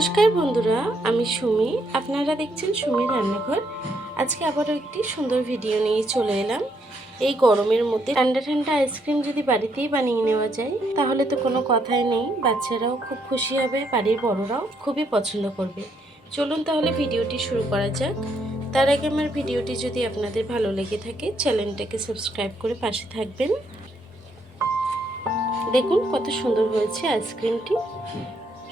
নমস্কার বন্ধুরা, আমি সুমি। আপনারা দেখছেন সুমির রান্নাঘর। আজকে আবারও একটি সুন্দর ভিডিও নিয়ে চলে এলাম। এই গরমের মধ্যে ঠান্ডা ঠান্ডা আইসক্রিম যদি বাড়িতেই বানিয়ে নেওয়া যায় তাহলে তো কোনো কথাই নেই। বাচ্চারাও খুব খুশি হবে, বাড়ির বড়রাও খুবই পছন্দ করবে। চলুন তাহলে ভিডিওটি শুরু করা যাক। তার আগে আমার ভিডিওটি যদি আপনাদের ভালো লেগে থাকে চ্যানেলটাকে সাবস্ক্রাইব করে পাশে থাকবেন। দেখুন কত সুন্দর হয়েছে আইসক্রিমটি।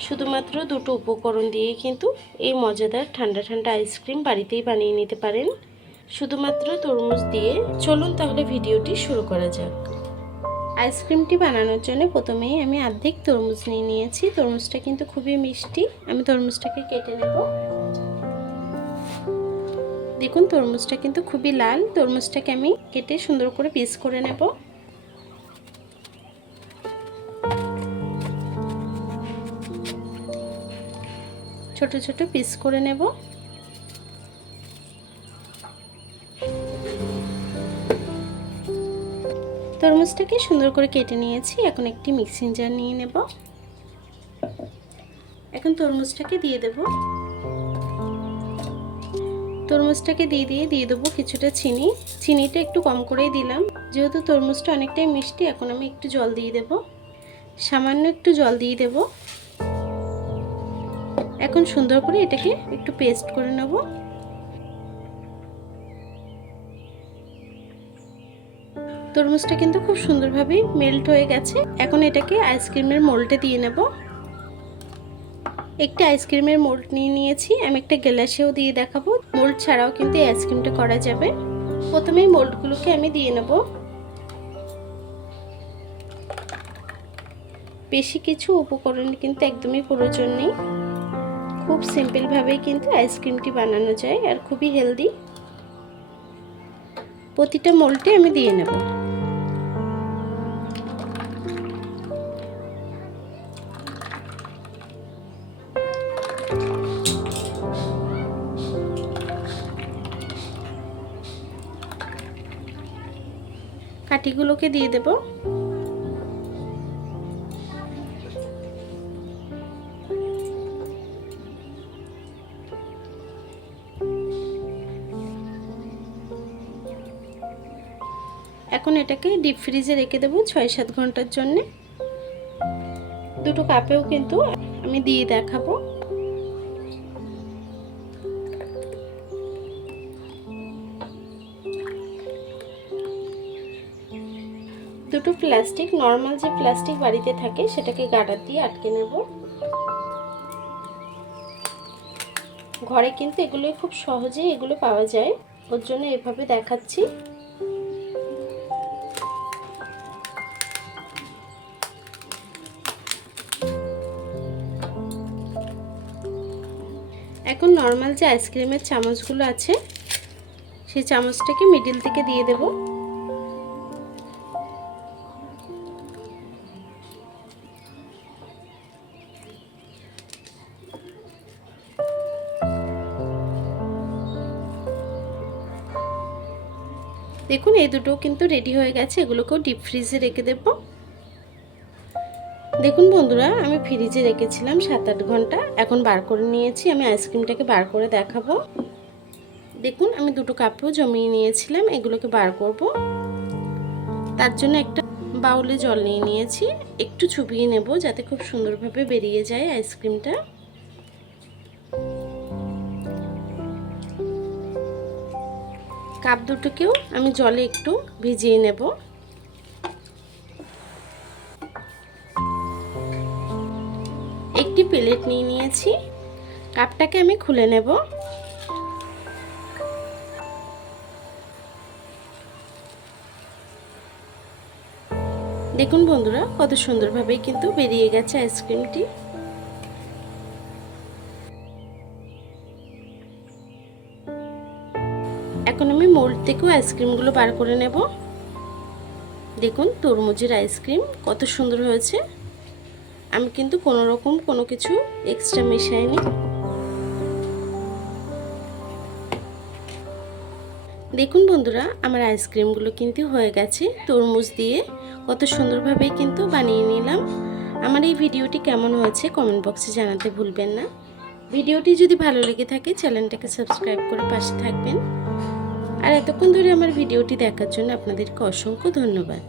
শুধুমাত্র দুটো উপকরণ দিয়ে কিন্তু এই মজাদার ঠান্ডা ঠান্ডা আইসক্রিম বাড়িতেই বানিয়ে নিতে পারেন, শুধুমাত্র তরমুজ দিয়ে। চলুন তাহলে ভিডিওটি শুরু করা যাক। আইসক্রিমটি বানানোর জন্য প্রথমেই আমি অর্ধেক তরমুজ নিয়ে নিয়েছি। তরমুজটা কিন্তু খুবই মিষ্টি। আমি তরমুজটাকে কেটে নেব। দেখুন তরমুজটা কিন্তু খুবই লাল। তরমুজটাকে আমি কেটে সুন্দর করে পিস করে নেব। ছোট ছোট পিস করে নেব। তরমুজটাকে সুন্দর করে কেটে নিয়েছি। এখন একটি মিক্সিং জার নিয়ে নেব। এখন তরমুজটাকে দিয়ে দেব। তরমুজটাকে দিয়ে দেবো কিছুটা চিনি। চিনিটা একটু কম করেই দিলাম, যেহেতু তরমুজটা অনেকটাই মিষ্টি। এখন আমি একটু জল দিয়ে দেব, সামান্য একটু জল দিয়ে দেব। এখন সুন্দর করে এটাকে একটু পেস্ট করে নেব। তরমুজটা কিন্তু খুব সুন্দরভাবে মেল্ট হয়ে গেছে। এখন এটাকে আইসক্রিমের মোল্ডে দিয়ে নেব। একটি আইসক্রিমের মোল্ড নিয়ে নিয়েছি। আমি একটা গ্লাসেও দিয়ে দেখাবো। মোল্ড ছাড়াও কিন্তু এই আইসক্রিমটা করা যাবে। প্রথমেই মোল্ডগুলোকে আমি দিয়ে নেব। বেশি কিছু উপকরণ কিন্তু একদমই প্রয়োজন নেই। খুব সিম্পলভাবেই কিন্তু আইসক্রিমটি বানানো যায়, আর খুবই হেলদি। প্রতিটা মোল্ডে আমি দিয়ে নেব। কাঠিগুলোকে দিয়ে দেব। এখন এটাকে ডিপ ফ্রিজে রেখে দেবো 6-7 ঘন্টার জন্য। দুটো কাপেও কিন্তু আমি দিয়ে দেখাবো। দুটো প্লাস্টিক, নর্মাল যে প্লাস্টিক বাড়িতে থাকে সেটাকে গার্ডার দিয়ে আটকে নেব। ঘরে কিন্তু এগুলো খুব সহজেই এগুলো পাওয়া যায়, ওর জন্য এভাবে দেখাচ্ছি। এখন নর্মাল যে আইসক্রিমের চামচগুলো আছে সেই চামচটাকে মিডিল থেকে দিয়ে দেব। দেখুন এই দুটো কিন্তু রেডি হয়ে গেছে। এগুলোকেও ডিপ ফ্রিজে রেখে দেব। দেখুন বন্ধুরা, আমি ফ্রিজে রেখেছিলাম 7-8 ঘন্টা। এখন বার করে নিয়েছি। আমি আইসক্রিমটাকে বার করে দেখাবো। দেখুন আমি দুটো কাপেও জমিয়ে নিয়েছিলাম, এগুলোকে বার করব। তার জন্য একটা বাউলে জল নিয়ে নিয়েছি। একটু চুবিয়ে নেব যাতে খুব সুন্দরভাবে বেরিয়ে যায় আইসক্রিমটা। কাপ দুটোকেও আমি জলে একটু ভিজিয়ে নেব। একটি প্লেট নিয়ে নিয়েছি। কাপটাকে আমি খুলে নেব। দেখুন বন্ধুরা কত সুন্দরভাবে কিন্তু বেরিয়ে গেছে আইসক্রিমটি। এখন আমি মোল্ড থেকেও আইসক্রিমগুলো বার করে নেব। দেখুন তরমুজের আইসক্রিম কত সুন্দর হয়েছে। আমি কিন্তু কোনো রকম কোনো কিছু এক্সট্রা মেশাইনি। দেখুন বন্ধুরা আমার আইসক্রিমগুলো কিন্তু হয়ে গেছে তরমুজ দিয়ে। কত সুন্দরভাবে কিন্তু বানিয়ে নিলাম। আমার এই ভিডিওটি কেমন হয়েছে কমেন্ট বক্সে জানাতে ভুলবেন না। ভিডিওটি যদি ভালো লেগে থাকে চ্যানেলটাকে সাবস্ক্রাইব করে পাশে থাকবেন। আর এতক্ষণ ধরে আমার ভিডিওটি দেখার জন্য আপনাদেরকে অসংখ্য ধন্যবাদ।